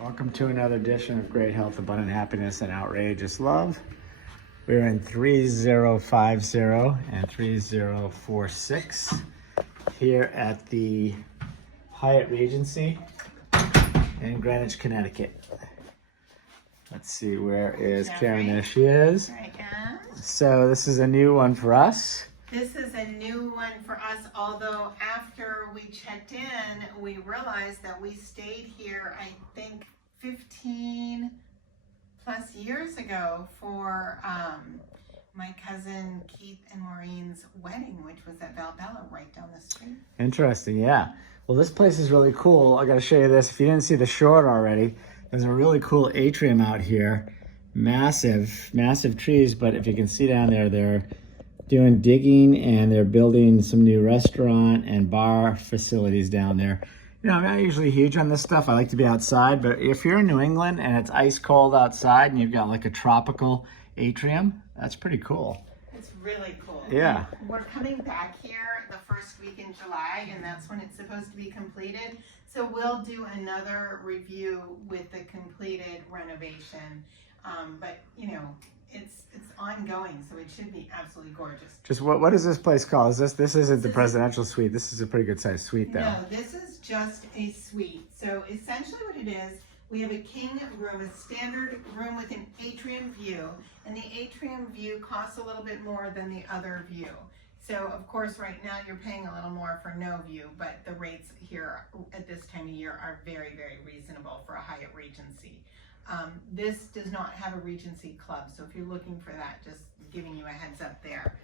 Welcome to another edition of Great Health, Abundant Happiness, and Outrageous Love. We're in 3050 and 3046 here at the Hyatt Regency in Greenwich, Connecticut. Let's see, where is Karen? There she is. Right, yeah. So this is a new one for us. This is a new one for us, although after we checked in, we realized that we stayed here, I think, 15 plus years ago for my cousin Keith and Maureen's wedding, which was at Valbella right down the street. Interesting, yeah. Well, this place is really cool. I got to show you this. If you didn't see the short already, there's a really cool atrium out here. Massive, massive trees, but if you can see down there, they're doing digging and they're building some new restaurant and bar facilities down there. You know, I'm not usually huge on this stuff. I like to be outside, but if you're in New England and it's ice cold outside and you've got like a tropical atrium, that's pretty cool. It's really cool. Yeah. And we're coming back here the first week in July, and that's when it's supposed to be completed. So we'll do another review with the completed renovation. But you know, it's ongoing, so it should be absolutely gorgeous. Just what is this place called? This isn't the presidential suite. This is a pretty good sized suite though. No, this is just a suite. So essentially what it is, we have a king room, a standard room with an atrium view, and the atrium view costs a little bit more than the other view. So of course right now you're paying a little more for no view, but the rates here at this time of year are very, very reasonable for a Hyatt Regency. This does not have a Regency club, so if you're looking for that, just giving you a heads up there.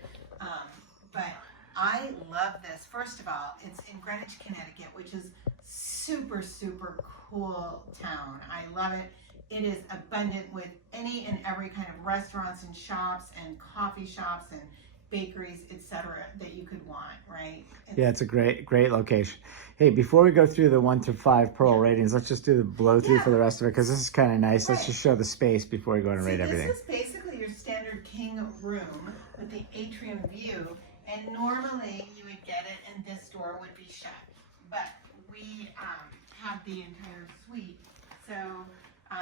But I love this. First of all, it's in Greenwich, Connecticut, which is super, super cool town. I love it. It is abundant with any and every kind of restaurants and shops and coffee shops and bakeries, etc., that you could want, right? Yeah, it's a great location. Hey, before we go through the 1 through 5 Pearl ratings, let's just do the blow through for the rest of it, because this is kind of nice. Let's just show the space before we go and rate everything. This is basically your standard king room with the atrium view, and normally you would get it and this door would be shut, but we have the entire suite. So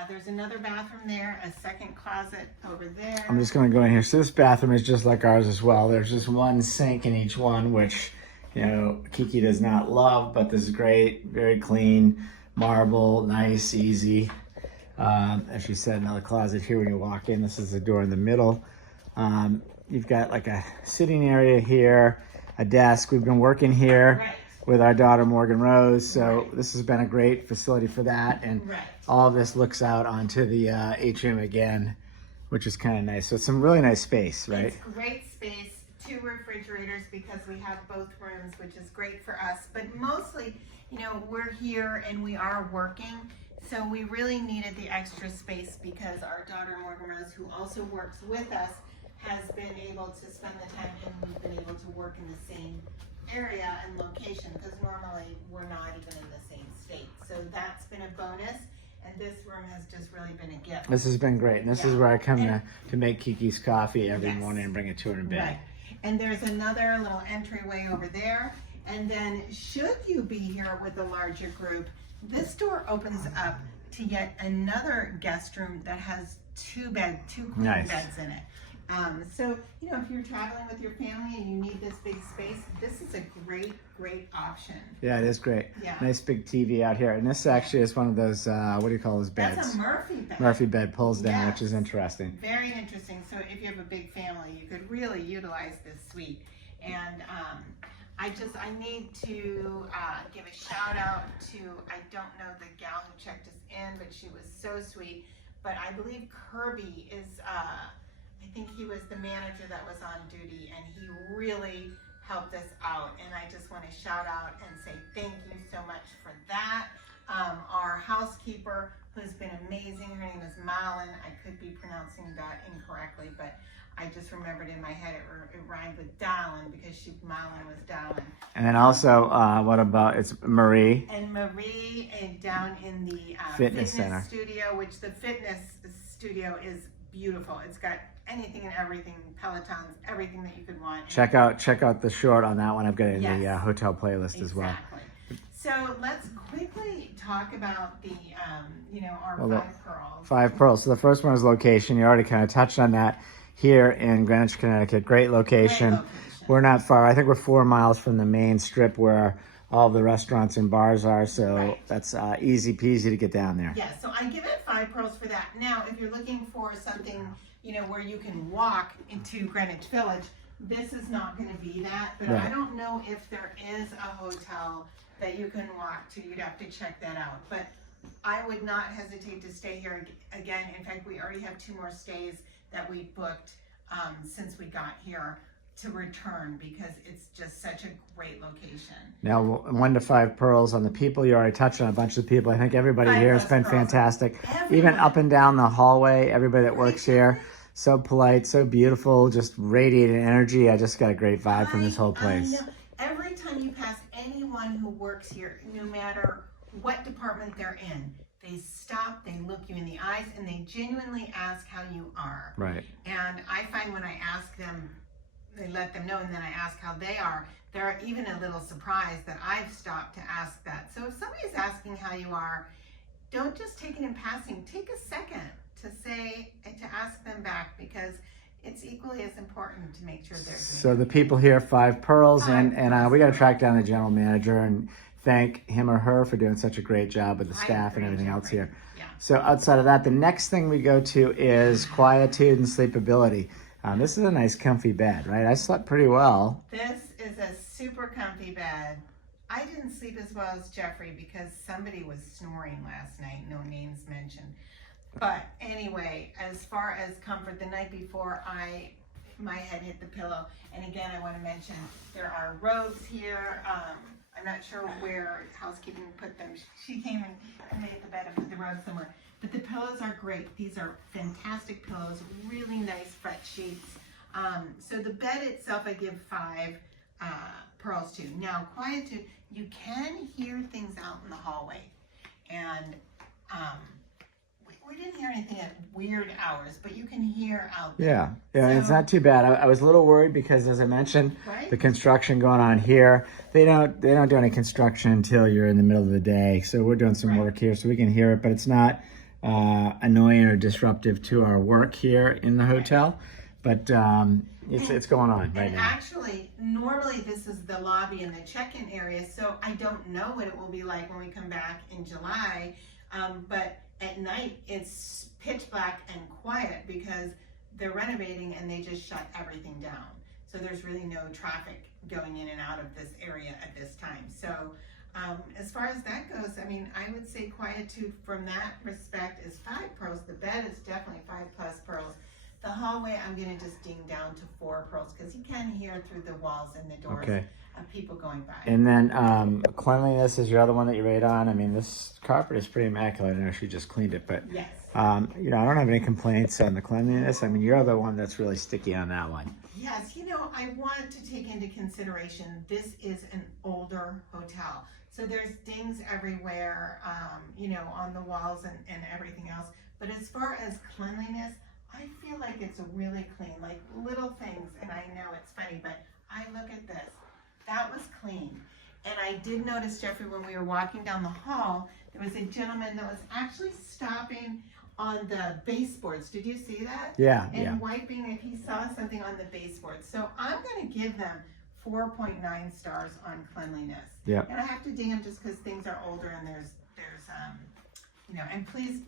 there's another bathroom there, a second closet over there. I'm just going to go in here. So this bathroom is just like ours as well. There's just one sink in each one, which, you know, Kiki does not love, but this is great. Very clean, marble, nice, easy. As she said, another closet here when you walk in. This is the door in the middle. You've got like a sitting area here, a desk. We've been working here with our daughter Morgan Rose, so this has been a great facility for that, and all of this looks out onto the atrium again, which is kind of nice. So it's some really nice space, right? It's great space, 2 refrigerators because we have both rooms, which is great for us, but mostly, you know, we're here and we are working, so we really needed the extra space because our daughter Morgan Rose, who also works with us, has been able to spend the time, and we've been able to work in the same area and location, because normally we're not even in the same state. So that's been a bonus, and this room has just really been a gift. This has been great, and this is where I come to make Kiki's coffee every morning and bring it to her in bed. Right. And there's another little entryway over there, and then should you be here with a larger group, this door opens up to yet another guest room that has 2 queen beds in it. So, you know, if you're traveling with your family and you need this big space, this is a great option. Yeah, it is great. Yeah. Nice big TV out here. And this actually is one of those, what do you call those beds? That's a Murphy bed. Murphy bed pulls down, which is interesting. Very interesting. So if you have a big family, you could really utilize this suite. And I need to give a shout out to, I don't know the gal who checked us in, but she was so sweet. But I believe Kirby is, I think he was the manager that was on duty, and he really helped us out. And I just want to shout out and say thank you so much for that. Our housekeeper, who's been amazing, her name is Malin. I could be pronouncing that incorrectly, but I just remembered in my head it rhymed with Dallin because Malin was Dallin. And then also, what about, it's Marie. And Marie down in the fitness center studio, which the fitness studio is beautiful. It's got anything and everything, Pelotons, everything that you could want. Check out the short on that one. I've got it in the hotel playlist as well. So let's quickly talk about the, our Well, 5 pearls. 5 pearls. So the first one is location. You already kind of touched on that here in Greenwich, Connecticut. Great location. Great location. We're not far. I think we're 4 miles from the main strip where all the restaurants and bars are. So Right. that's easy peasy to get down there. Yeah, so I give it 5 pearls for that. Now, if you're looking for something, where you can walk into Greenwich Village, this is not going to be that. But Right. I don't know if there is a hotel that you can walk to. You'd have to check that out. But I would not hesitate to stay here again. In fact, we already have 2 more stays that we booked since we got here to return because it's just such a great location. Now, 1 to 5 pearls on the people. You already touched on a bunch of people. I think everybody 5 here has plus been pearls. fantastic. Everyone. Even up and down the hallway, everybody that works here, so polite, so beautiful, just radiating energy. I just got a great vibe from this whole place. I know. Every time you pass anyone who works here, no matter what department they're in, they stop, they look you in the eyes, and they genuinely ask how you are. Right. And I find when I ask them, they let them know, and then I ask how they are, they're even a little surprised that I've stopped to ask that. So if somebody's asking how you are, don't just take it in passing. Take a second to say and to ask them back, because it's equally as important to make sure they're doing So the people here, 5 pearls, and we got to pearls. track down the general manager and thank him or her for doing such a great job with the I staff and agree, everything else Jeffrey. here. Yeah. So outside of that, the next thing we go to is quietude and sleepability. This is a nice comfy bed, right? I slept pretty well. This is a super comfy bed. I didn't sleep as well as Jeffrey because somebody was snoring last night, no names mentioned. But anyway, as far as comfort, the night before my head hit the pillow. And again, I want to mention there are robes here. I'm not sure where housekeeping put them. She came and made the bed and put the robes somewhere. But the pillows are great. These are fantastic pillows, really nice fret sheets. So the bed itself, I give 5 pearls to. Now, quietude, you can hear things out in the hallway. And we didn't hear anything at weird hours, but you can hear out there. Yeah, it's So- not too bad. I was a little worried because, as I mentioned, Right? the construction going on here, they don't do any construction until you're in the middle of the day. So we're doing some Right. work here, so we can hear it, but it's not annoying or disruptive to our work here in the hotel. But it's going on right And now. actually, normally this is the lobby and the check-in area, so I don't know what it will be like when we come back in July. But at night, it's pitch black and quiet because they're renovating and they just shut everything down. So there's really no traffic going in and out of this area at this time. So as far as that goes, I mean, I would say quietude from that respect is 5 pearls. The bed is definitely 5 plus pearls. The hallway, I'm going to just ding down to 4 pearls because you can hear through the walls and the doors Okay. of people going by. And then cleanliness is your other one that you rate on. I mean, this carpet is pretty immaculate. I know she just cleaned it, but Yes. I don't have any complaints on the cleanliness. I mean, you're the one that's really sticky on that one. Yes, I want to take into consideration this is an older hotel. So there's dings everywhere, on the walls and everything else. But as far as cleanliness, I feel like it's really clean, like little things. And I know it's funny, but I look at this. That was clean. And I did notice, Jeffrey, when we were walking down the hall, there was a gentleman that was actually stopping on the baseboards. Did you see that? Yeah, And yeah. wiping if he saw something on the baseboards. So I'm going to give them 4.9 stars on cleanliness. Yep. And I have to ding them just because things are older and there's and please,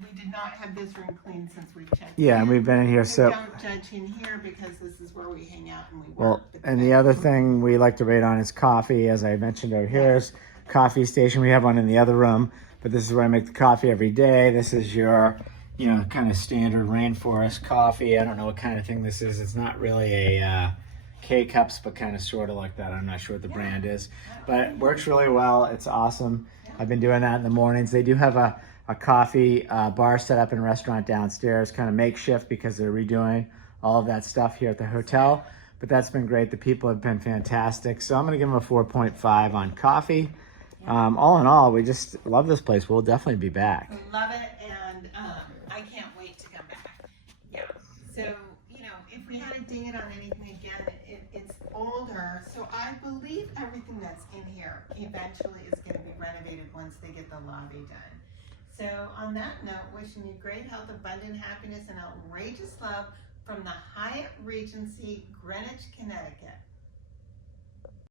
we did not have this room cleaned since we've checked Yeah, in. and we've been in here, so. Don't judge in here because this is where we hang out and we work. Well, But and the other thing we like to rate on is coffee. As I mentioned over here is coffee station. We have one in the other room, but this is where I make the coffee every day. This is your, kind of standard rainforest coffee. I don't know what kind of thing this is. It's not really a K-Cups, but kind of sort of like that. I'm not sure what the brand is, but it works really well. It's awesome. I've been doing that in the mornings. They do have a coffee bar set up in a restaurant downstairs, kind of makeshift because they're redoing all of that stuff here at the hotel. But that's been great. The people have been fantastic. So I'm going to give them a 4.5 on coffee. All in all, we just love this place. We'll definitely be back. Love it, and I can't wait to come back. Yeah. So, if we had to ding it on anything again, it's older, so I believe everything that's in here eventually is going to be renovated once they get the lobby done. So on that note, wishing you great health, abundant happiness, and outrageous love from the Hyatt Regency, Greenwich, Connecticut.